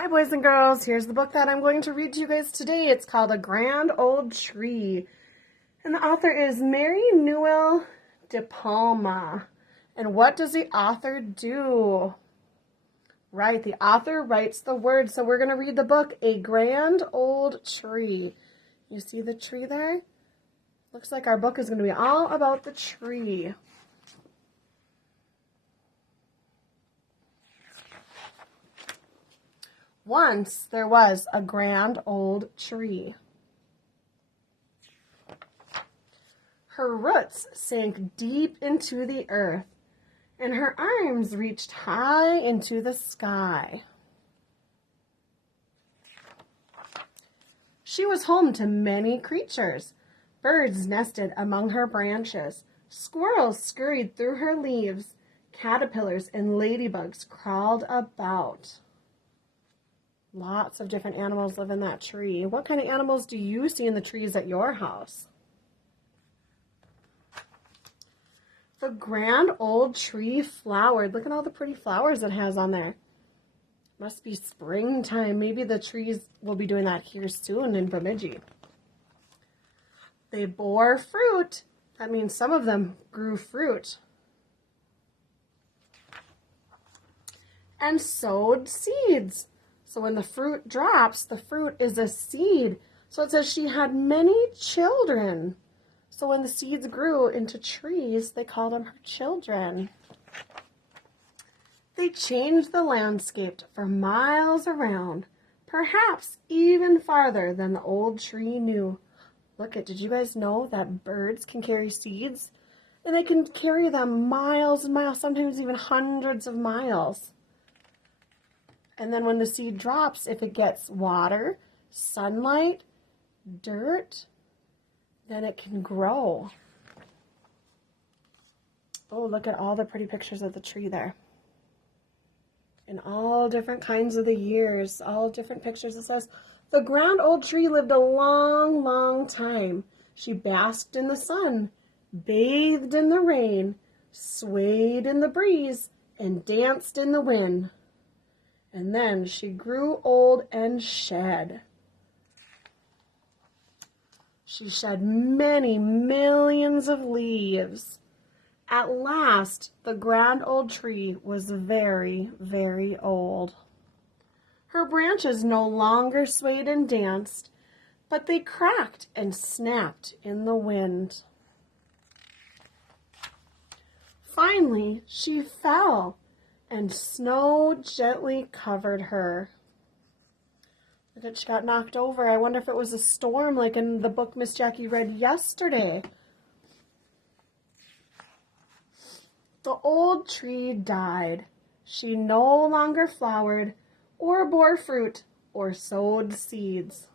Hi boys and girls, here's the book that I'm going to read to you guys today. It's called A Grand Old Tree. And the author is Mary Newell Depalma. And what does the author do? Right, the author writes the words. So we're going to read the book, A Grand Old Tree. You see the tree there? Looks like our book is going to be all about the tree. Once there was a grand old tree. Her roots sank deep into the earth, and her arms reached high into the sky. She was home to many creatures. Birds nested among her branches. Squirrels scurried through her leaves. Caterpillars and ladybugs crawled about. Lots of different animals live in that tree. What kind of animals do you see in the trees at your house? The grand old tree flowered. Look at all the pretty flowers it has on there. Must be springtime. Maybe the trees will be doing that here soon in Bemidji. They bore fruit. That means some of them grew fruit. And sowed seeds. So when the fruit drops, the fruit is a seed. So it says she had many children. So when the seeds grew into trees, they called them her children. They changed the landscape for miles around, perhaps even farther than the old tree knew. Look at, did you guys know that birds can carry seeds? And they can carry them miles and miles, sometimes even hundreds of miles. And then when the seed drops, if it gets water, sunlight, dirt, then it can grow. Oh, look at all the pretty pictures of the tree there. In all different kinds of the years, all different pictures. It says, the grand old tree lived a long, long time. She basked in the sun, bathed in the rain, swayed in the breeze, and danced in the wind. And then she grew old and shed. She shed many millions of leaves. At last, the grand old tree was very, very old. Her branches no longer swayed and danced, but they cracked and snapped in the wind. Finally, she fell, and snow gently covered her. Look at, she got knocked over. I wonder if it was a storm like in the book Miss Jacqui read yesterday. The old tree died. She no longer flowered or bore fruit or sowed seeds.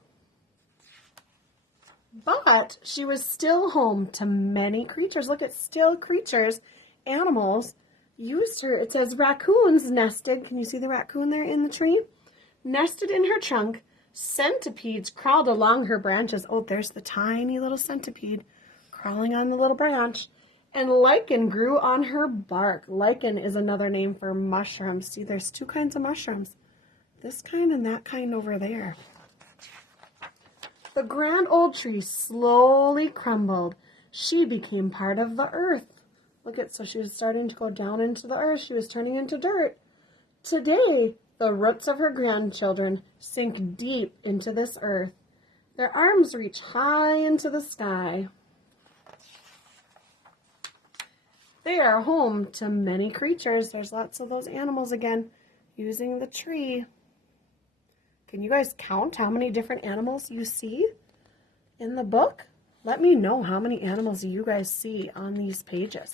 But she was still home to many creatures. Look at, still creatures, animals, used her. It says raccoons nested. Can you see the raccoon there in the tree? Nested in her trunk. Centipedes crawled along her branches. Oh, there's the tiny little centipede crawling on the little branch. And lichen grew on her bark. Lichen is another name for mushrooms. See, there's two kinds of mushrooms. This kind and that kind over there. The grand old tree slowly crumbled. She became part of the earth. Look at, so she was starting to go down into the earth. She was turning into dirt. Today, the roots of her grandchildren sink deep into this earth. Their arms reach high into the sky. They are home to many creatures. There's lots of those animals again, using the tree. Can you guys count how many different animals you see in the book? Let me know how many animals you guys see on these pages.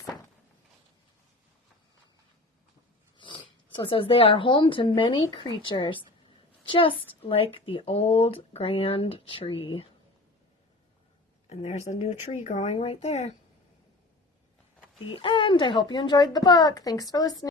So it says they are home to many creatures, just like the old grand tree. And there's a new tree growing right there. The end. I hope you enjoyed the book. Thanks for listening.